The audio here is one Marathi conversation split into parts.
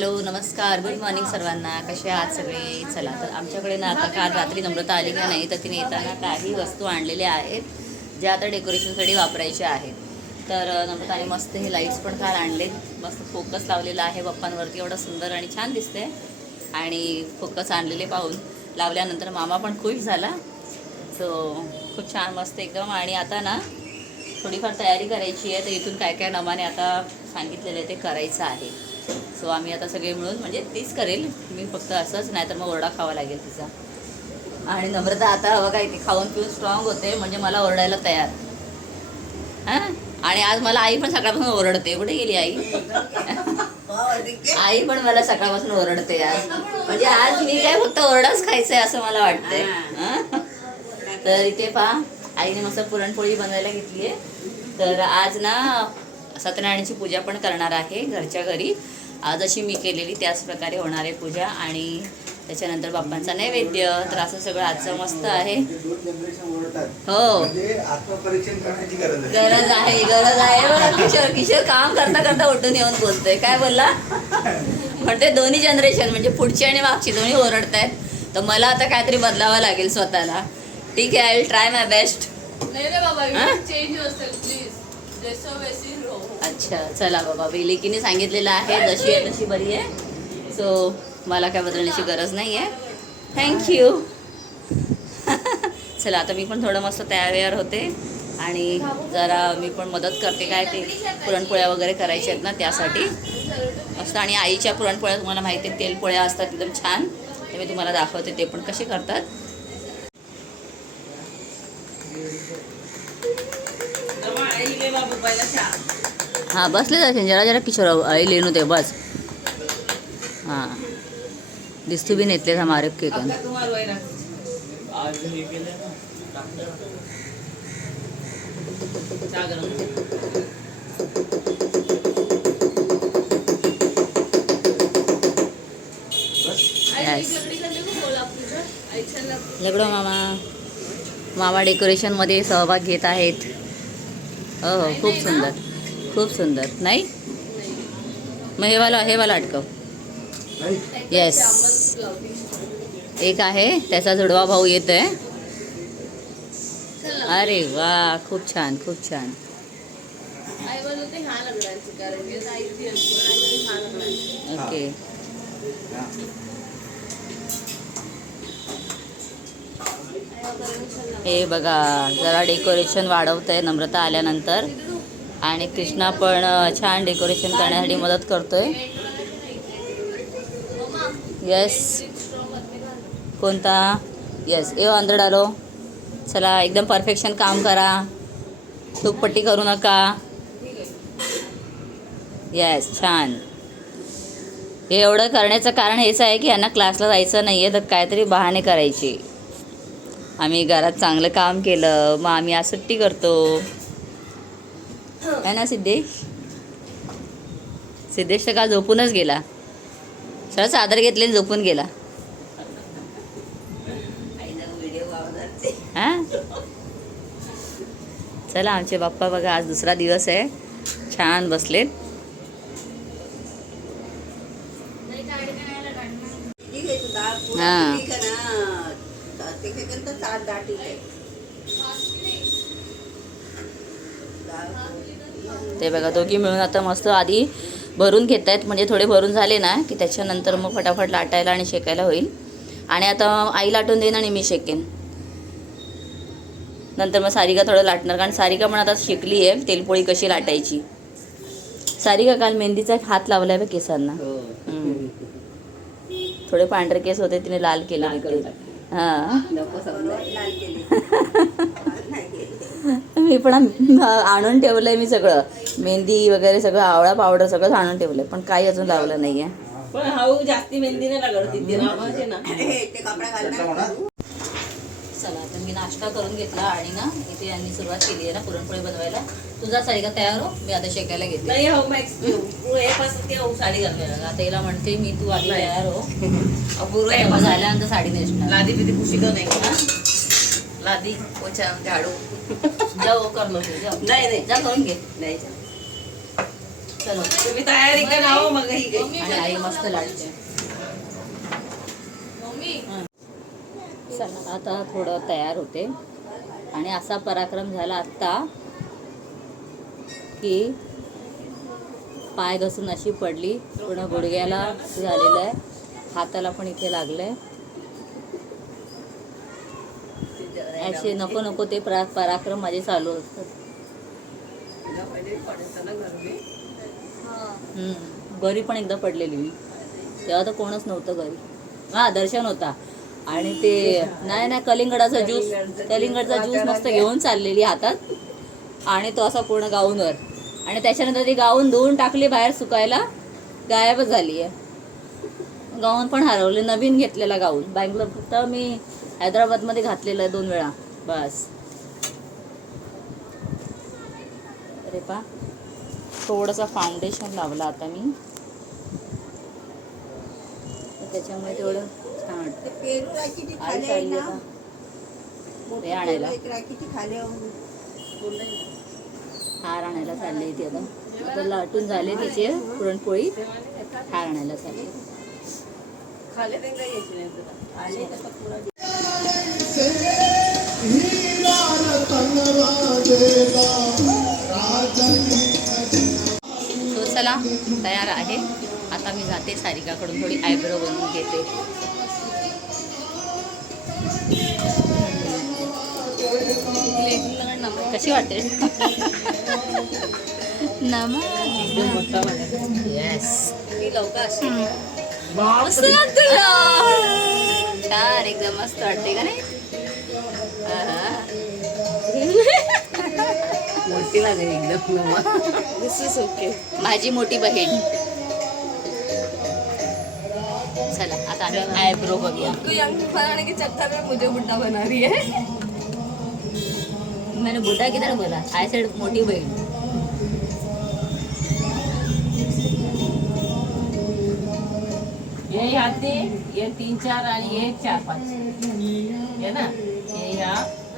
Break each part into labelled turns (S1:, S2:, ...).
S1: हॅलो नमस्कार. गुड मॉर्निंग सर्वांना. कसे आहात सगळे? चला तर आमच्याकडे ना आता काल रात्री नम्रता आली का नाही तर तिने येताना काही वस्तू आणलेल्या आहेत ज्या आता डेकोरेशनसाठी वापरायच्या आहेत. तर नम्रताने मस्त हे लाईट्स पण काल आणलेत. मस्त फोकस लावलेला आहे पप्पांवरती. एवढं सुंदर आणि छान दिसते आणि फोकस आणलेले पाहून लावल्यानंतर मामा पण खुश झाला. सो खूप छान मस्त एकदम. आणि आता ना थोडीफार तयारी करायची आहे. तर इथून काय काय नमाने आता सांगितलेलं आहे ते करायचं आहे. सो आम्ही आता सगळे मिळून म्हणजे तीच करेल. मी फक्त असंच नाही तर मग ओरडा खावा लागेल तिचा. आणि नम्रता आता हवं काय ती खाऊन पिऊन स्ट्रॉंग होते म्हणजे मला ओरडायला तयार. हां? आणि आज मला आई पण सकाळपासून ओरडते. कुठे गेली आई? आई पण मला सकाळपासून ओरडते आज. म्हणजे आज मी काय फक्त ओरडाच खायचंय असं मला वाटतंय. तर इथे पहा आईने मस्त पुरणपोळी बनवायला घेतली आहे तर आज ना सत्यनारायणाची पूजा पण करणार आहे घरच्या घरी. आज अशी मी केलेली त्याच प्रकारे होणार आहे पूजा आणि त्याच्यानंतर बाप्पांचा नैवेद्य तर असं सगळं आजचं मस्त आहे. हो.
S2: गरज आहे
S1: गरज आहे. किशोर किशोर काम करता करता उठून येऊन बोलतोय. काय बोलला? म्हणते दोन्ही जनरेशन म्हणजे पुढची आणि मागची दोन्ही ओरडतायत. तर मला आता काहीतरी बदलावं लागेल स्वतःला. ठीक आहे I will try my best
S3: नहीं बाबा चेंज
S1: अच्छा चला बाबा वेलिकीने सांगितलेलं आहे जशी आहे तशी बरी आहे. सो मला काय बदलण्याची गरज नाही आहे थँक्यू चला आता मी पण थोडं मस्त तयार होते आणि जरा मी पण मदत करते काय ते पुरणपोळ्या वगैरे करायच्या आहेत ना त्यासाठी. मस्त आणि आईच्या पुरणपोळ्या तुम्हाला माहिती आहे तेलपोळ्या असतात एकदम छान. ते मी तुम्हाला दाखवते ते पण कसे करतात. हां बसले जायचे जरा जरा किशोर आई लेणू ते बस. हां. दिसतू बी नेतले हमारे के कन Yes. लगडो मामा. मामा डेकोरेशनमध्ये सहभाग घेत आहेत. हो हो खूप सुंदर. खूप सुंदर. नाही? मग हे वाला हे वाला अटकव. येस एक आहे. त्याचा जुडवा भाऊ येत आहे अरे वा खूप छान खूप छान. ओके
S2: हे
S1: बघा जरा डेकोरेशन वाढवत आहे नम्रता आल्यानंतर. आणि कृष्णा पण छान डेकोरेशन करण्यासाठी मदत करतोय. येस कोणता? येस ए अंदर डालो. चला एकदम परफेक्शन काम करा. चूकपट्टी करू नका. येस छान. हे एवढं करण्याचं कारण हेच आहे की यांना क्लासला जायचं नाही आहे तर काहीतरी बहाणे करायची. आम्ही घरात चांगलं काम केलं मग आम्ही आज सुट्टी करतो. आहे ना सिद्धेश? सिद्धेश तर का झोपूनच गेला. सरळ सादर घेतले आणि झोपून गेला. हा? चला आमचे बाप्पा बघा आज दुसरा दिवस आहे. छान बसलेत हाँ। ते बघा दोघी मिळून आता मस्त आधी भरून घेत आहेत म्हणजे थोडे भरून झाले ना की त्याच्यानंतर मग फटाफट लाटायला आणि शेकायला होईल. आणि आता आई लाटून देईन आणि मी शेकेन. नंतर मग सारिका थोडं लाटणार कारण सारिका पण आता शिकली आहे तेलपोळी कशी लाटायची. सारिका काल मेहंदीचा एक हात लावलाय बघ केसांना. हम्म. थोडे पांढरे केस होते तिने लाल केले हां. मी पण आणून ठेवलंय मी सगळं. मेहंदी वगैरे सगळं आवळा पावडर सगळं आणून ठेवलंय पण काही अजून लावलं नाहीये.
S4: पण हाऊ जास्ती मेहंदी नाही लागत तिथे ना.
S1: चला तर मी नाश्ता करून घेतला आणि ना इथे यांनी सुरुवात केली आहे ना पुरणपोळी बनवायला. तुझा सारिका तयार हो? मी आता शेकायला घेते.
S4: नाही हाऊ मॅक्स तू. पासून ते हाऊ साडी घालणार
S1: आता हिला म्हणते मी तू आधी. तयार हो.
S4: आहे पासून.
S1: झाल्यानंतर साडी नेसणार.
S4: बिदी पुशी का नाही. का लादी पोछा झाडू.
S1: जाऊ कर लो
S4: नाही नाही.
S1: जा करून घे.
S4: नाही
S1: चलो.
S4: तुम्ही तयारी करा हो मग ही
S1: आई मस्त चला. आता थोडं तयार होते. आणि असा पराक्रम झाला आत्ता की पाय घसरून अशी पडली. पूर्ण गुडघ्याला झालेलं आहे. हाताला पण इथे लागलंय. असे नको नको ते परा पराक्रम माझे चालू असतात. घरी पण एकदा पडलेली मी. तेव्हा तर कोणच नव्हतं घरी. हा दर्शन होता. आणि ते नाही नाही कलिंगडाचा ज्यूस कलिंगडचा ज्यूस मस्त घेऊन चाललेली हातात. आणि तो असा पूर्ण गाऊनवर. आणि त्याच्यानंतर ती गाऊन धुवून टाकली बाहेर सुकायला. गायबच झाली आहे गाऊन पण हरवले. नवीन घेतलेला गाऊन. बँगलोर फक्त मी हैदराबादमध्ये घातलेला आहे दोन वेळा. बस. अरे पा थोडंसं फाउंडेशन लावलं आता मी. त्याच्यामुळे तेवढं छान आणायला. हार आणायला चालली ती आता. आता लाटून झाले तिचे पुरणपोळी. हार आणायला चालली
S4: खाली ते
S1: चला तयार आहे. आता मी जाते सारिकाकडून थोडी आयब्रो बनवून घेते. कशी वाटते?
S4: एकदम.
S1: मस्त वाटते यार एकदम मस्त वाटते का नाही.
S4: मोठी लागेल एकदम.
S3: दिस इज़ ओके
S1: माझी मोठी बहीण. चला आता आम्ही आयब्रो बघूया.
S3: तू यंग बनाने के चक्कर में मुझे बुढ़ा बना रही है
S1: मैंने बुढ़ा किधर बोला? आय सेड मोठी बहीण.
S4: ये दे ये तीन चार आणि ये चार पाच. ये ना? ये. ह्या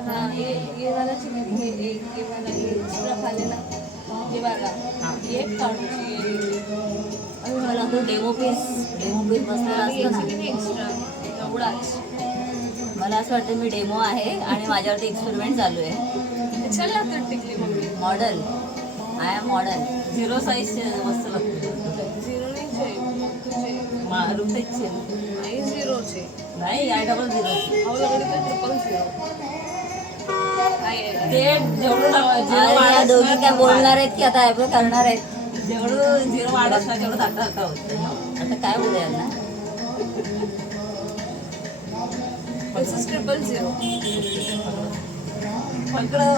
S3: हाँ ये ये वाला चिकन ये एक ये वाला ये एक्स्ट्रा खा लेना ये वाला. ये काढू
S1: अरे मला तो डेमो पीस डेमो पीस बसलेला असतो ना.
S3: चिकन एक्स्ट्रा एवढाच
S1: मला असं वाटतं मी डेमो आहे आणि माझ्यावरती एक्सपेरिमेंट चालू आहे.
S3: टिकली mummy.
S1: Model. I am modern
S4: zero size मस्त
S3: మా
S4: రూట్ ఇచ్చింది
S3: नाही జీరో
S4: ते जेवढं जेवढं
S1: काय बोलणार आहेत की आता ॲपल करणार आहेत?
S4: जेवढं झिरो वाढत ना तेवढं आता आता
S1: आता काय बोलूया ना
S3: ट्रिपल झिरो
S4: पकडो.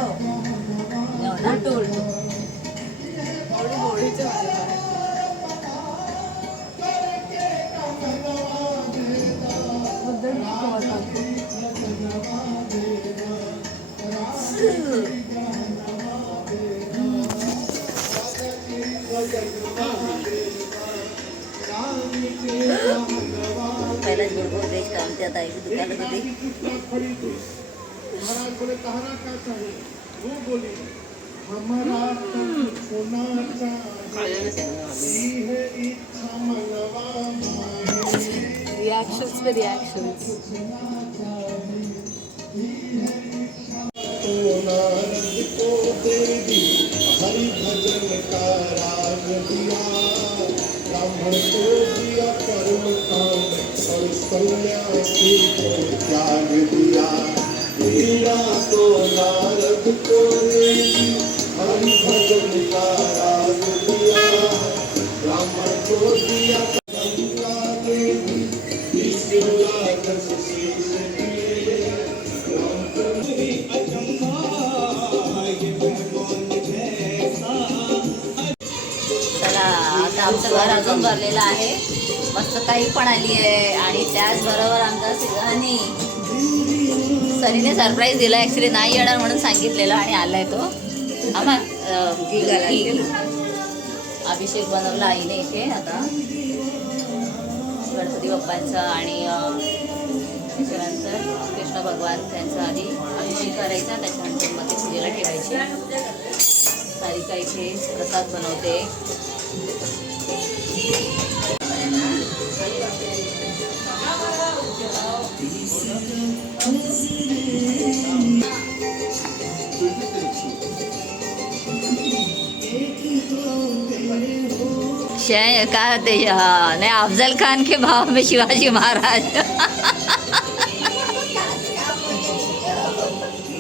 S3: तारा का
S1: कहे वो बोले हमारा तो सोना चाहिए इच्छा मनवा
S3: रिएक्शंस पे
S5: रिएक्शंस कर्म और कल्याण त्याग दिया
S1: आमचं घर अजून भरलेलं आहे. मस्त काही पण आली आहे. आणि त्याचबरोबर आमचा सिद्धानी सनीने सरप्राईज दिला. ॲक्च्युली नाही येणार म्हणून सांगितलेलं आणि आलाय तो. आम्हा अभिषेक बनवला आईने इथे आता. गणपती बाप्पांचा आणि त्याच्यानंतर कृष्ण भगवान त्यांचा आधी अभिषेक करायचा. त्याच्यानंतर मग ते पूजेला ठेवायची. सारिका इथे प्रसाद बनवते. शे काय ते हा, नाही अफजल खान के भाव में शिवाजी महाराज.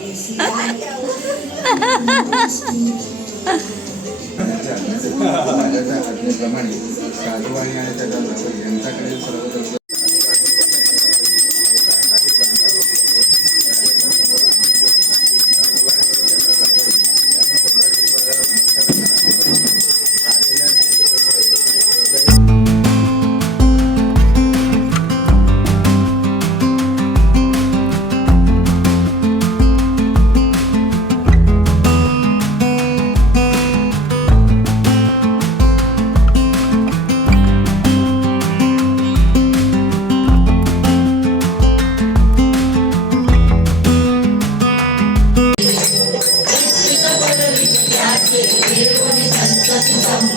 S6: आणि त्याचा यांच्याकडे सर्व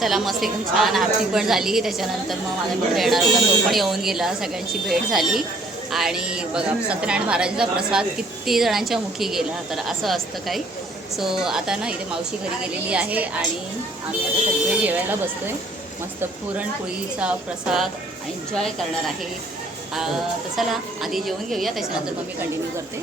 S1: चला मस्त एकदम छान आरती पण झाली. त्याच्यानंतर मग माझा मित्र येणार होता तो पण येऊन गेला. सगळ्यांची भेट झाली. आणि बघा सत्यनारायण महाराजांचा प्रसाद किती जणांच्या मुखी गेला. तर असं असतं काही. सो आता ना इथे मावशी घरी गेलेली आहे आणि आम्ही आता सगळे जेवायला बसतो आहे मस्त पुरणपोळीचा प्रसाद एन्जॉय करणार आहे. तर चला आधी जेवून घेऊया. त्याच्यानंतर मग मी कंटिन्यू करते.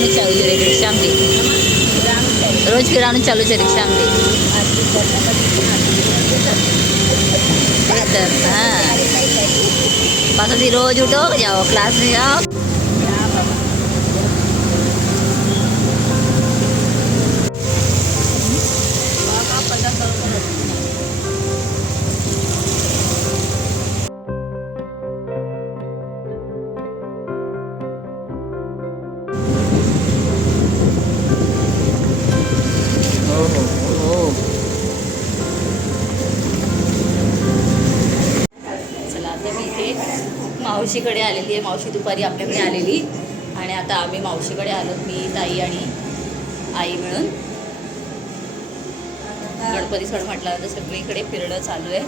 S1: राहून चालू छे रिक्षा में रोज फिरवणं चालू छे रिक्षा में तर हां पासून रोज उठो जाओ क्लास में जाओ आलेली मावशी दुपारी आपल्याकडे आलेली. आणि आता आम्ही मावशीकडे आलो मी ताई आणि आई मिळून. गणपती सण म्हटल्यानंतर सगळीकडे फिरणं चालू आहे.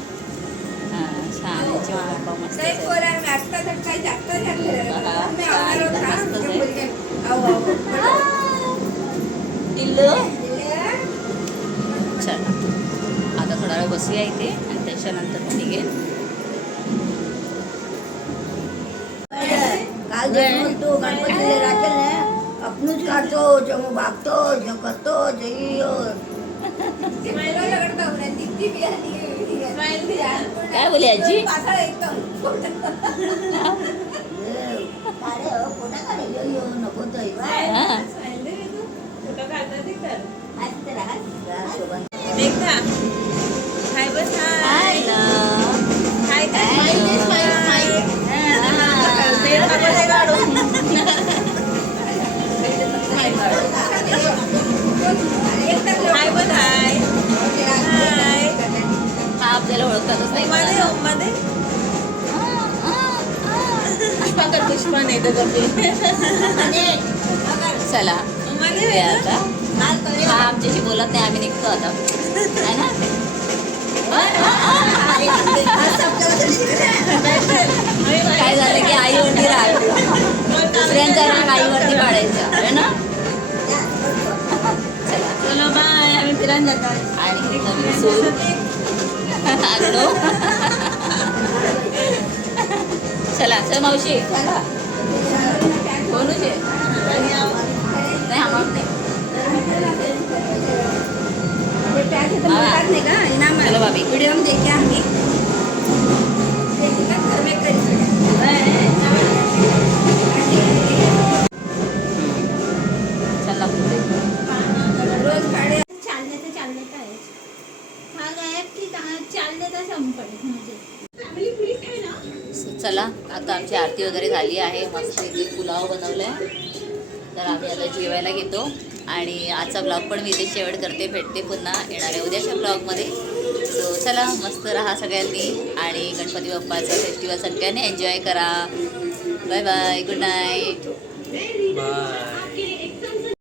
S1: हां छान मस्त चला. आता थोडा वेळ बसूया इथे आणि त्याच्यानंतर निघेल
S2: काल जे म्हणतो गणपतीला राखेल ना? आपणच काढतो जेव्हा भागतो जो करतो जय
S1: काय बोली आजी?
S2: नको
S1: हां.
S3: करते
S1: चला आता. हा आमच्याशी बोलत नाही आम्ही निघतो आता. है ना? काय झालं की आईवरती राग. दुसऱ्यांचा राग आईवरती पाडायचा है ना? चला.
S3: चलो बाय. आम्ही फिरायला जातो
S1: आणि नवीन सूर. आलो. चला चल मावशी. चलो भाभी
S2: वीडियो में देखे आएंगे देखिएगा घर में करीब
S1: चला पुढे.
S2: रोज गाड़ी
S7: चालले तर चालले तर आहेच हा गायब की म्हणजे.
S1: So, चला आता आमची आरती वगैरे झाली आहे. मस्त इथे पुलाव बनवलाय. तर आम्ही आता जेवायला घेतो. आणि आजचा ब्लॉग पण मी इथे शेवट करते. भेटते पुन्हा येणाऱ्या उद्याच्या ब्लॉगमध्ये सो चला मस्त राहा सगळ्यांनी. आणि गणपती बाप्पाचा फेस्टिवल सगळ्यांनी एन्जॉय करा. Bye bye good night
S8: bye